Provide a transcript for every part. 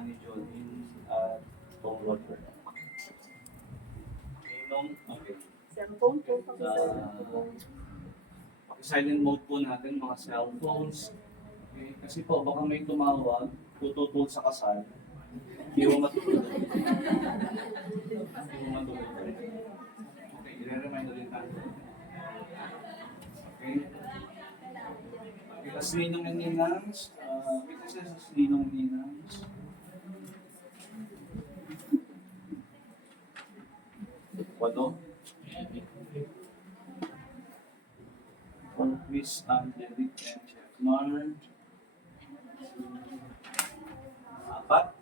Ani Jolene at Tom Roger. Ninong, okay. Cellphone po. Silent mode po natin mga cellphones. Okay. Kasi po baka may tumawag, tututol sa kasal. Hindi mo matutulog. Hindi mo matutulog. Okay, i-remind ulit natin. Okay. Okay, tas ninong and ninangs. Witnesses as ninong and ninangs. Walo. For Chris, Angelic, and Chef Mar. Apat.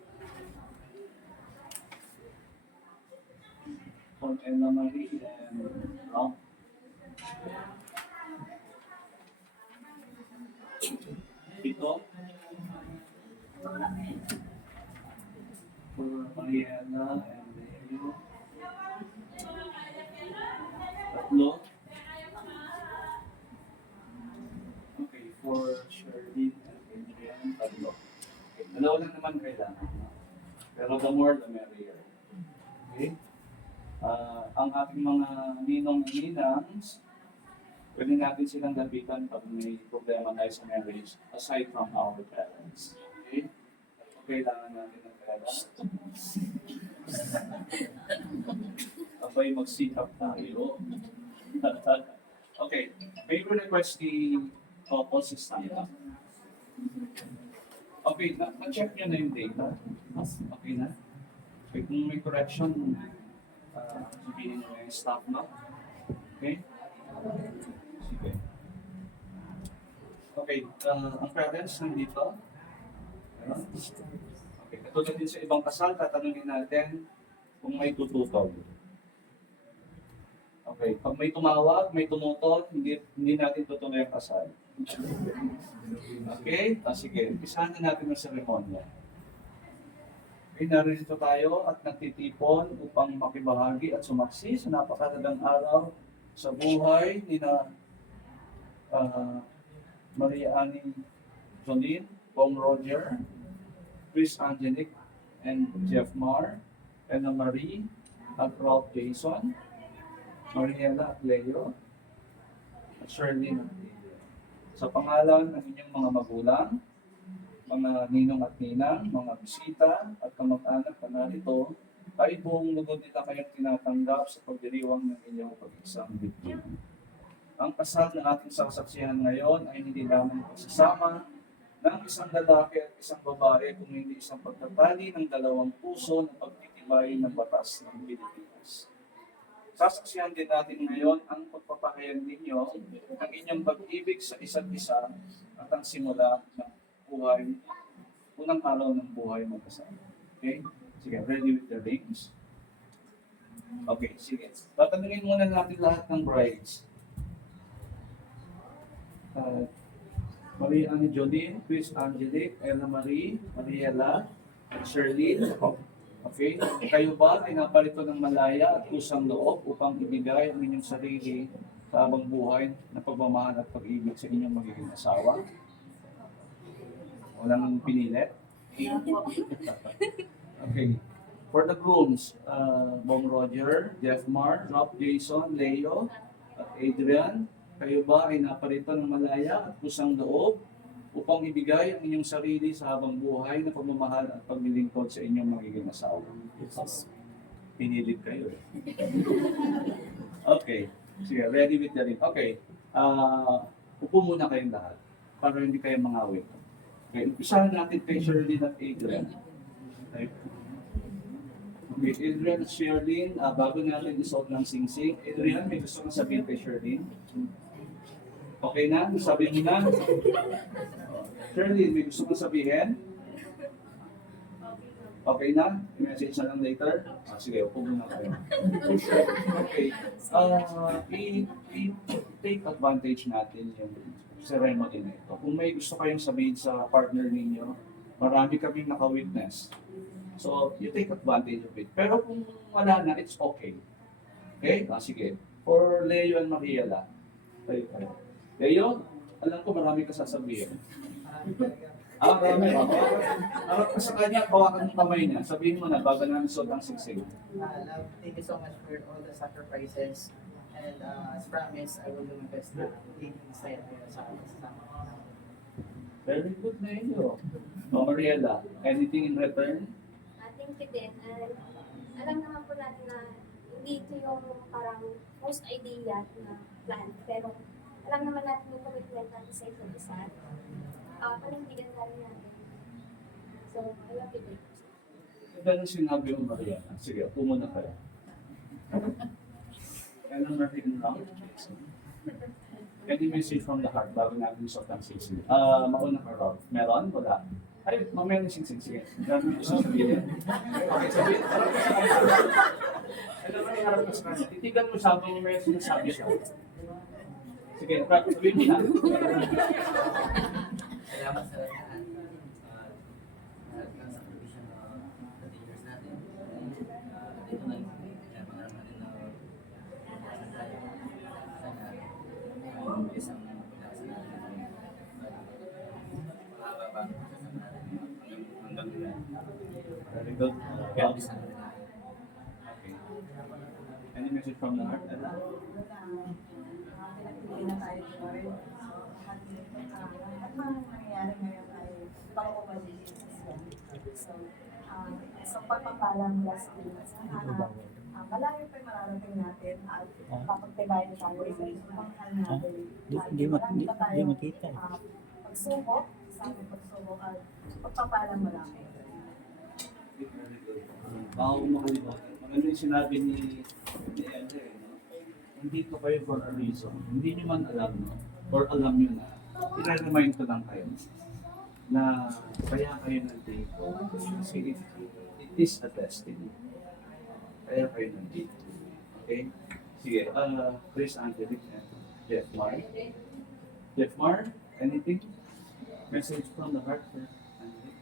For Ella Marie and Rob. Ito. For Mariela and Leo. Tatlo. Okay, for Sherlyn and Adrian, tatlo. Okay, dalawa lang naman kailangan. Pero the more, the merrier. Okay? Ang ating mga ninong and ninangs, pwede natin silang lapitan pag may problema tayo sa marriage aside from our parents. Okay? Kailangan natin ng pera. Abay, mag-sit-up tayo. Okay. May request ni couple si Stella. Okay, na-check nyo na yung data. Okay na? Okay, kung may correction, sabihin nyo yung staff na. Okay? Sige. Okay, ang parents nandito. Okay, katulad din sa ibang kasal, tatanungin natin kung may tututol. Okay, pag may tumawag, may tumutol, hindi natin tutuloy ang kasal. Okay? Sige, umpisahan na natin ang seremonya. Okay, narito tayo at nagtitipon upang makibahagi at sumaksi sa napakahalagang araw sa buhay ni Maria Annie Jolene, Tom Roger, Chris Angelic, and Jeff Mar, Ella Marie, at Ralph Jason, Mariela at Leo, at Sherlyn at Leo. Sa pangalan ng inyong mga magulang, mga ninong at ninang, mga bisita at kamag-anak na narito, ay buong lugod nila kayong tinatanggap sa pagdiriwang ng inyong pag-isang dibdib. Ang kasal na ating sasaksihan ngayon ay hindi lamang pagsasama ng isang lalaki at isang babae, kung hindi isang pagtatali ng dalawang puso na pagtitibay ng batas ng Pilipinas. Sasaksihan din natin ngayon ang pagpapahayag ninyo ng inyong pag-ibig sa isa't isa at ang simula ng buhay, unang araw ng buhay magkasama. Okay? Sige, ready with the rings? Okay, sige. Tatanungin muna natin lahat ng brides. Maria Annie Jolene, Chris Angelic, Ella Marie, Mariela, at Sherlyn. Okay? Kayo ba ay naparito ng malaya at kusang loob upang ibigay ang inyong sarili sa habang buhay na pagmamahal at pag-ibig sa inyong magiging asawa? Walang pinilit? Okay. For the grooms, Bong Roger, Jeff Mar, Rob Jason, Leo, at Adrian, kayo ba ay naparito ng malaya at kusang loob upang ibigay ang inyong sarili sa habang buhay na pagmamahal at paglilingkod sa inyong magiging asawa? Pinilit kayo eh. Okay. Sige, ready with the ring. Okay. Upo muna kayong lahat para hindi kayo mangawit. Okay, umpisahan natin kay Sherlyn at Adrian. Okay, Adrian at Sherlyn, bago natin isuot ng sing-sing. Adrian, may gusto kong sabihin kay Sherlyn? Okay na? Sabi mo na? Sherlyn, may gusto kong sabihin? Okay na? I-message na lang later? Sige, upo muna kayo. Okay. I-take advantage natin yung ceremony na ito. Kung may gusto kayong sabihin sa partner ninyo, marami kaming naka-witness. So, you take advantage of it. Pero kung wala na, it's okay. Okay? Sige. For Leo and Mariela. Leo, alam ko marami ka sasabihin. Marami. Harap ka sa kanya, hawakan ng kamay niya. Sabihin mo na, bago namin suot ang singsing. Love, thank you so much for all the sacrifices. And as promised, I will do my best na maging saya kayo sa kasama. Very good na inyo. O Mariela, anything in return? Thank you din. And alam naman po natin na hindi ito yung parang most ideal na plan. Pero alam naman natin yung commitment natin sa isa't isa. Panindigan tayo natin. So, I love you din. Pero sinabi mo Mariela, sige, upo muna kayo. Kailan natin round? Any message from the heart bago natin suot ang singsing? Mauna ka, Rob. Meron? Wala? Ay, mamaya na singsing. Sige. Dami ko sasabihin. Okay, sabihin. Ano ba yung harap ka sa kanya? Titigan mo siya kung may sinasabi siya. Sige, sabihin mo na. Salamat sa lahat. Lahat ng sakripisyo na 30 years natin. Dito na yung pangarap natin na sana tayo. Sana isang pinasa natin. Mahaba pa. Kasama natin hanggang nila. Very good. God bless natin. Okay. Any message from the heart? Ella? Pinagpili na tayo ni Lord. At mga nangyayari ngayon ay pagpapalilis yan. So pagpapala mula sa Diyos. Sana malayo pa yung mararating natin at papagtibayin tayo sa pangkal natin. Marami pa tayo pagsubok, sa aming pagsubok at pagpapala malaki. Bago makalimutan. Maganda yung sinabi ni Elder, no? Nandito kayo for a reason. Hindi nyo man alam, no? Or alam nyo na, i-remind ko lang kayo na kaya kayo nandito. Kasi it is a destiny. Kaya kayo nandito. Okay? Sige, Chris Angelic and Jeff Mar. Jeff Mar, anything? Message from the heart for Angelic?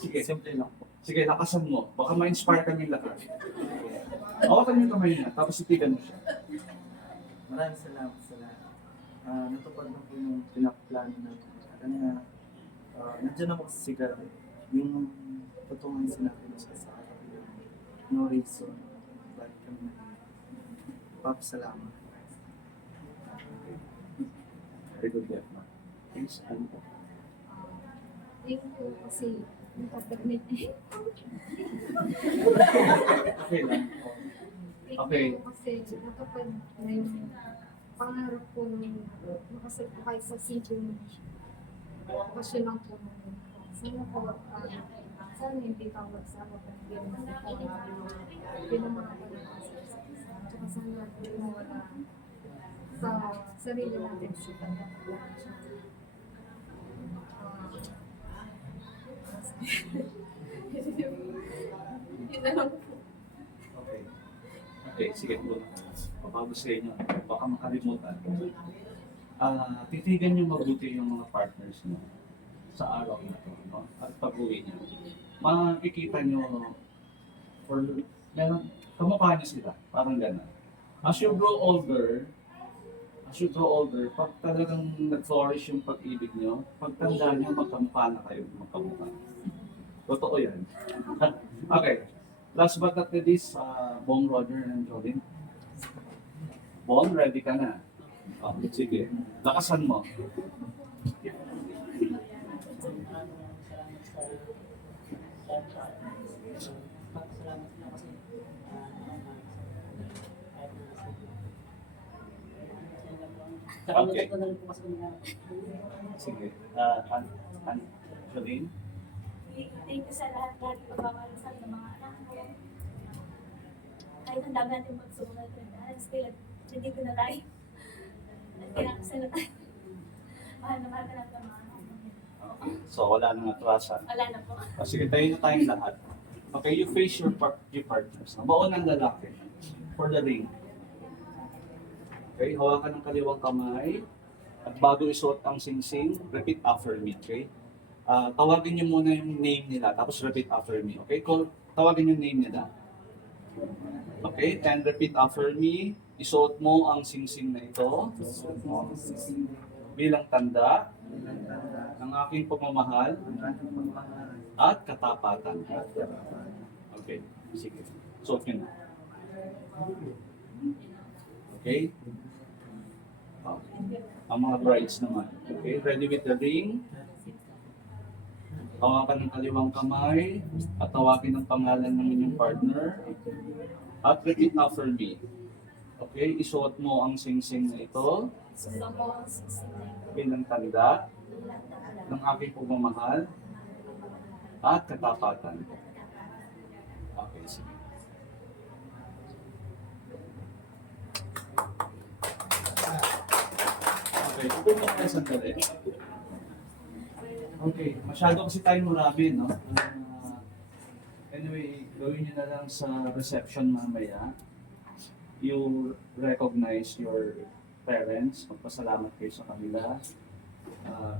Sige, simple lang po. Sige, lakasan mo. Baka ma-inspire kami lahat. Hawakan yung kamay niya, tapos itigan mo siya. Maraming salamat sa lahat. Natupad na po yung pinaplano natin. Kaya nandiyan ako sa sigaw. Yung totoong sinabi mo sa harap na no reason. Bakit kami papasalamat. Very good, Jeff Mar. Thanks, ano po? Thank you kasi nakapermit. Okay lang. Okay. Thank you kasi nakapag na yung pangarap ko nung makasakay sa city. Kasi lang po. Sana po, sana hindi ka magsawa pa rin kasi po pinamahal ko na kasi tsaka sana mawala sa sarili natin siya. Yun na lang po. Okay. Okay, sige po. Bago sa inyo, baka makalimutan. Titigan nyo mabuti yung mga partners nyo sa araw na to, no? At pag-uwi nyo. Makikita nyo, or meron, kamukha nyo sila, parang gano'n. As you grow older, pag talagang nag-flourish yung pag-ibig nyo, pagtanda nyo, magkamukha na kayo, magkamukha. Totoo yan. Okay. Last but not the least, Bong, Roger, and Jolene. Bong, ready ka na? Oh, sige. Lakasan mo. Okay. Sige. Jolene? Thank you sa lahat ng pagmamalasal ng mga anak ko. Kahit ang dami natin magsumunod na still, hindi ko na tayo. At kinakasalatan. Mahal na mahal ka lang ng mga anak ko. Okay. So, wala nang atrasan. Wala na po. Sige, tayo na tayong lahat. Okay, you face your partners. Baon ng lalaki for the ring. Okay, hawakan ng kaliwang kamay. At bago isuot ang singsing, repeat after me, okay? Tawagin niyo muna yung name nila, tapos repeat after me, okay? Tawagin yung name nila. Okay, and repeat after me. Isuot mo ang singsing na ito. bilang tanda bilang tanda ng aking pagmamahal ng aking pagmamahal at katapatan. at kapatawaran. Okay, sige. Suot nyo na. Okay? Ang mga brides naman. Okay, ready with the ring. Hawakan ng kaliwang kamay at tawagin ang pangalan ng inyong partner. At repeat after me. Okay, isuot mo ang sing-sing na ito Gusto mo ang sisinay. bilang tanda ng aking pagmamahal at katapatan. Okay, sige. Okay, upo mo kayo sandali. Okay, masyado kasi tayo marami, no? Anyway, gawin nyo na lang sa reception mamaya. You recognize your parents, magpasalamat kayo sa kanila.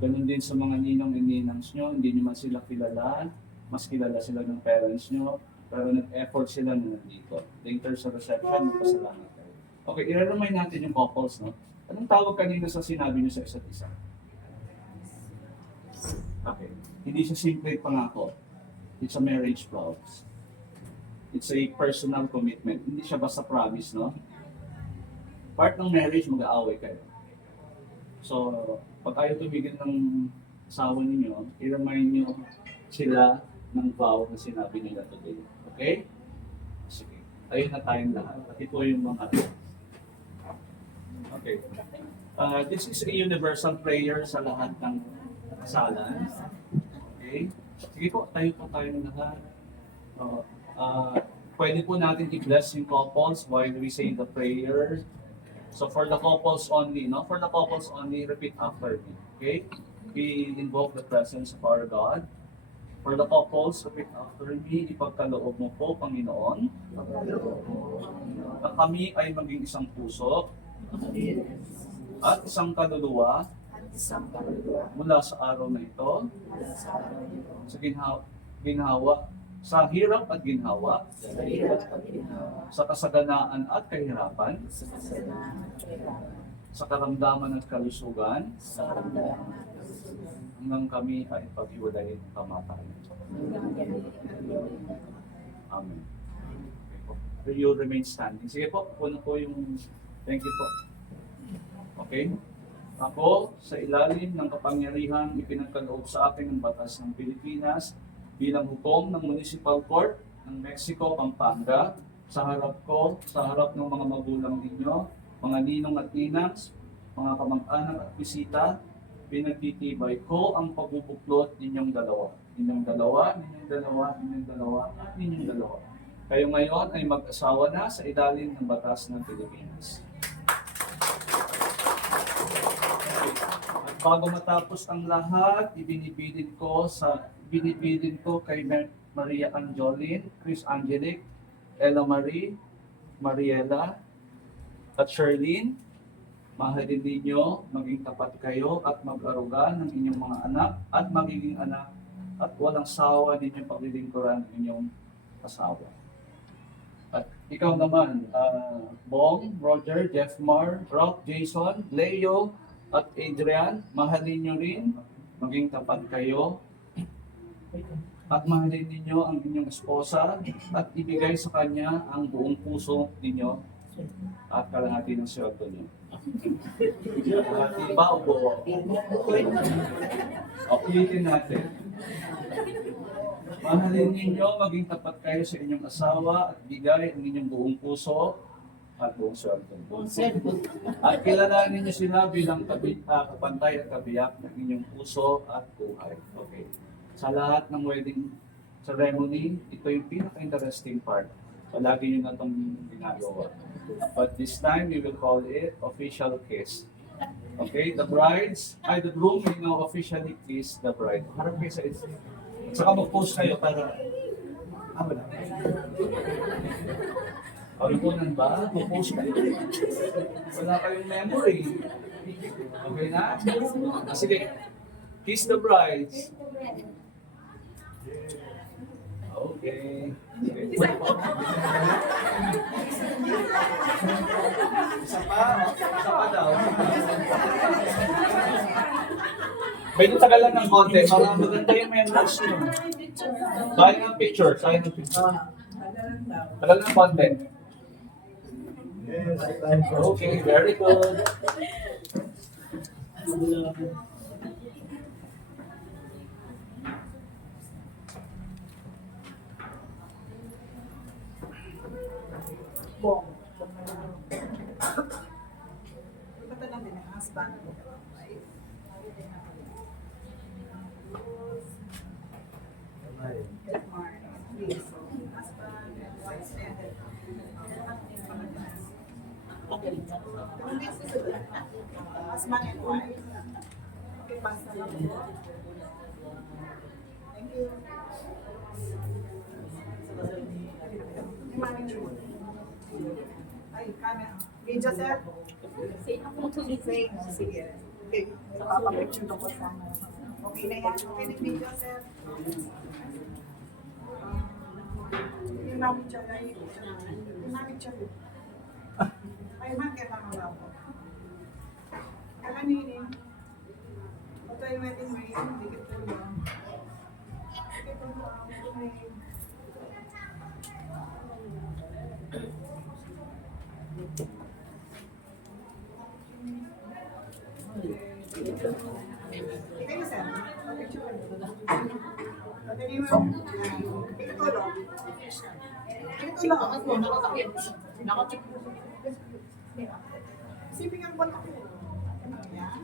Ganun din sa mga ninong and ninangs nyo, hindi nyo man sila kilala, mas kilala sila ng parents nyo, pero nag-effort sila na nandito. Later sa reception, magpasalamat kayo. Okay, i-remind natin yung couples, no? Anong tawag kanina sa sinabi nyo sa isa't isa? Okay. Hindi siya simple pangako. It's a marriage vows. It's a personal commitment. Hindi siya basta promise, no? Part ng marriage, mag-aaway kayo. So, pag ayaw tumigil ng asawa ninyo, i-remind nyo sila ng vow na sinabi nila today. Okay? Sige. Ayun na tayong lahat. At ito yung mga okay. This is a universal prayer sa lahat ng kasalan. Okay? Sige po, tayo po tayo ng lahat. Pwede po natin i-bless yung couples while we say the prayer. So for the couples only, no? For the couples only, repeat after me. Okay? We invoke the presence of our God. For the couples, repeat after me, ipagkaloob mo po, Panginoon, na kami ay maging isang puso at isang kaluluwa mula sa araw na ito, sa hirap at ginhawa, sa kasaganaan at kahirapan, sa karamdaman at kalusugan, hanggang kami ay paghiwalayin ng kamatayan. Amen. Okay, you remain standing. Sige po, puno po yung thank you po. Okay? Ako, sa ilalim ng kapangyarihang ipinagkaloob sa akin ng batas ng Pilipinas bilang hukom ng Municipal Court ng Mexico, Pampanga, sa harap ng mga magulang ninyo, mga ninong at ninangs, mga kamag-anak at bisita, pinagtitibay ko ang pagbubuklod ninyong dalawa. Ninyong dalawa, ninyong dalawa, ninyong dalawa, at ninyong dalawa. Kayo ngayon ay mag-asawa na sa ilalim ng batas ng Pilipinas. At bago matapos ang lahat, ibinibilin ko kay Maria Angeline, Chris Angelic, Ella Marie, Mariela, at Sherlyn, mahalin ninyo, maging tapat kayo at mag-aruga ng inyong mga anak at magiging anak at walang sawa ninyo paglilingkuran ng inyong asawa. At ikaw naman, Bong, Roger, Jeffmar, Rock, Jason, Leo, at Adrian, mahalin nyo rin, maging tapat kayo, at mahalin ninyo ang inyong esposa, at ibigay sa kanya ang buong puso ninyo, at kalahati ng sweldo nyo. Kalahati ba o buo? Ulitin natin. Mahalin ninyo, maging tapat kayo sa inyong asawa, at bigay ang inyong buong puso, at buong sweldo. At kilalanin niyo sila bilang kapantay at kabiyak ng inyong puso at buhay. Okay. Sa lahat ng wedding ceremony, ito yung pinaka-interesting part. Palagi nyo na itong ginagawa. But this time, we will call it official kiss. Okay? The groom will now officially kiss the bride. Harap kayo sa isa. Saka mag-post kayo para... wala. Pagkunan ba? Mag-post kayo. Wala kayong memory. Okay na? Sige. Kiss the brides. Okay. Isa pa daw. Pwede tagalan ng konti para maganda yung memories nyo. Sayang ang picture, sayang ang picture. Tagalan ng konti. Okay, very good. Bong. Ito lang din ang husband. Husband and wife. Okay, basta lang. Thank you. Mami June. Ay, camera. Video, sir? Sige. Okay, papapicture ko sa okay na yan. Okay na video, sir? Yung mami June, yung mami June. Ay, man, kailangan lang po. Kakaninin. Ito yung wedding ring, dikit po lang. Dikit po lang. Kayo, sir? Picture ko. Pagkali mo. Ito lang. Ito lang. Ako, nakatakip. Nakatakip. Siping ang buwan ako. Yan.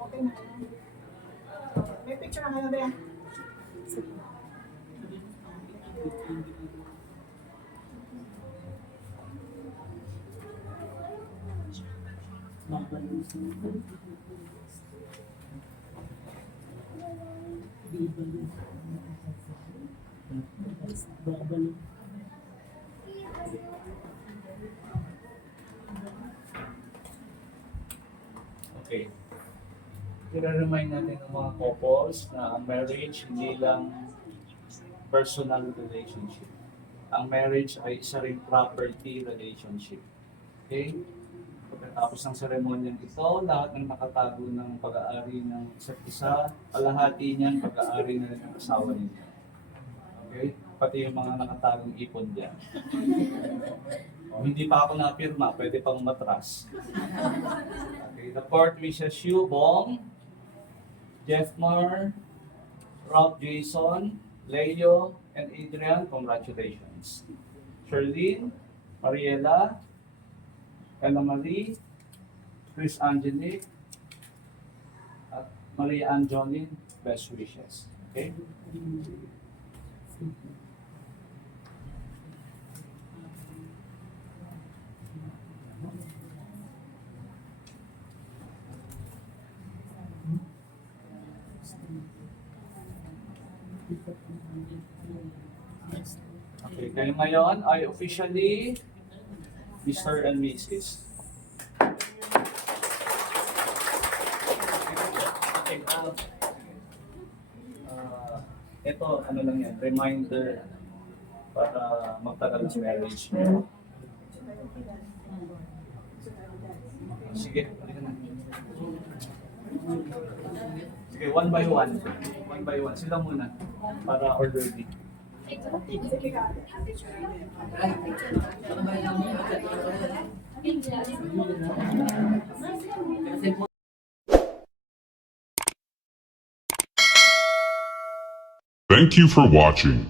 Okay na. May picture na kayo ba yan? Okay. I-remind natin ng mga couples na ang marriage hindi lang personal relationship. Ang marriage ay isa ring property relationship. Okay? Pagkatapos ng seremonyang ito, lahat ng nakatago ng pag-aari ng isa't isa, kalahati niyan pag-aari na rin ng asawa ninyo. Okay? Pati yung mga nakatagong ipon dyan. O, hindi pa ako napirma, pwede pang matras. Okay, the court wishes you, Bong, Jeffmar, Rob Jason, Leo, and Adrian, congratulations. Sherlyn, Mariela, Ella Marie, Chris Angelique, at Maria Angeline, best wishes. Okay? Okay, kayo ngayon ay officially Mr. and Mrs. Okay, ito, ano lang yan, reminder para magtagal ang marriage niyo. Sige, halika na. Sige, one by one. One by one. Sila muna para orderly. Thank you for watching.